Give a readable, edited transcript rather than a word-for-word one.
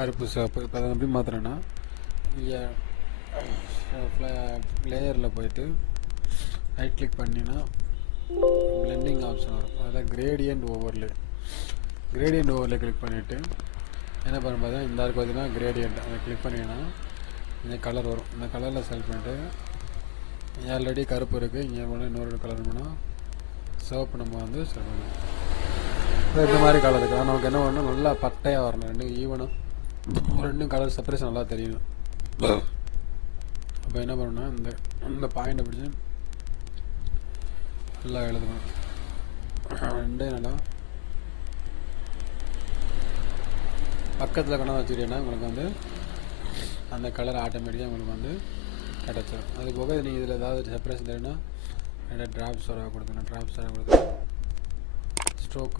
கருப்பு சிவப்பு. இப்போ அதை எப்படி மாற்றுறேன்னா, இங்கே லேயரில் போயிட்டு ரைட் கிளிக் பண்ணினா பிளெண்டிங் ஆப்ஷன் வரும். அதில் கிரேடியன்ட் ஓவர்லே கிளிக் பண்ணிவிட்டு என்ன பண்ணும் பார்த்தா இந்த இருக்குது பார்த்தீங்கன்னா கிரேடியன்ட், அதை கிளிக் பண்ணிங்கன்னா இந்த கலர் வரும். இந்த கலரில் செலக்ட் பண்ணிட்டு ஆல்ரெடி கருப்பு இருக்குது, இங்கே போனால் இன்னொரு கலர் பண்ணால் சிவப்பு நம்ம வந்து செலக்ட் பண்ணணும். இப்போ இந்த மாதிரி கலர் இருக்குது. நமக்கு என்ன பண்ணணும், நல்லா பட்டையாக வரணும், ரெண்டும் ஈவனாக, ரெண்டும் கலர் செப்பரேஷன் நல்லா தெரியணும். அப்போ என்ன பண்ணணும்னா இந்த பாயிண்டை பிடிச்சி நல்லா எழுதணும். ரெண்டே நல்லா பக்கத்தில் கொண்டு வச்சுக்கிட்டீங்கன்னா உங்களுக்கு வந்து அந்த கலர் ஆட்டோமேட்டிக்காக உங்களுக்கு வந்து கிடச்சிடும். அது போக நீங்கள் இதில் ஏதாவது செப்பரேஷன் தெரியுன்னா ரெண்டு ட்ராப்ஸ் வர கொடுத்துருங்க. ஸ்ட்ரோக்கு